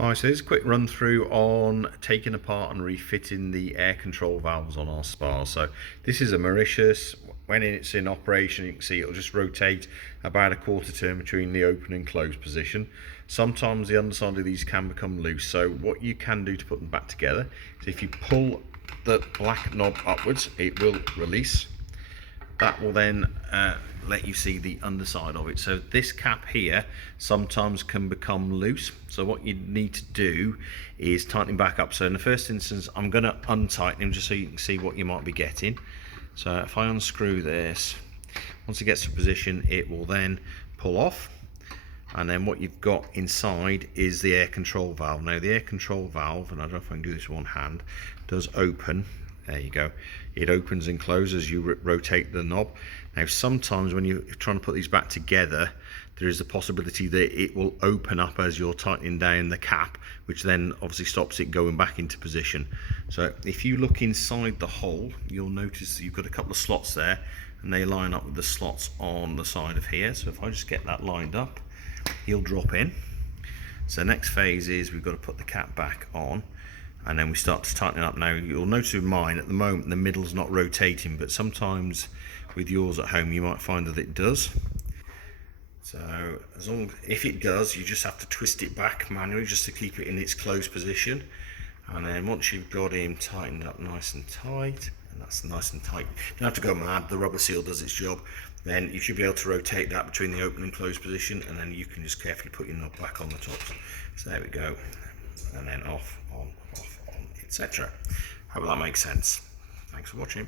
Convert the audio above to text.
Alright, so here's a quick run through on taking apart and refitting the air control valves on our spa. So this is a Mauritius. When it's in operation, you can see it'll just rotate about a quarter turn between the open and closed position. Sometimes the underside of these can become loose, so what you can do to put them back together is if you pull the black knob upwards, it will release. That will then let you see the underside of it. So this cap here sometimes can become loose, so what you need to do is tighten back up. So in the first instance, I'm going to untighten him just so you can see what you might be getting. So if I unscrew this, once it gets to position, it will then pull off, and then what you've got inside is the air control valve. Now the air control valve, and I don't know if I can do this with one hand, does open. There you go. It opens and closes as you rotate the knob. Now sometimes when you're trying to put these back together, there is the possibility that it will open up as you're tightening down the cap, which then obviously stops it going back into position. So if you look inside the hole, you'll notice that you've got a couple of slots there, and they line up with the slots on the side of here. So if I just get that lined up, he'll drop in. So the next phase is we've got to put the cap back on, and then we start to tighten it up. Now you'll notice with mine at the moment the middle's not rotating, but sometimes with yours at home you might find that it does. So if it does, you just have to twist it back manually just to keep it in its closed position. And then once you've got him tightened up nice and tight, and that's nice and tight, you don't have to go mad, the rubber seal does its job, then you should be able to rotate that between the open and closed position, and then you can just carefully put your knob back on the top. So there we go, and then off, on, etc. Hope that makes sense. Thanks for watching.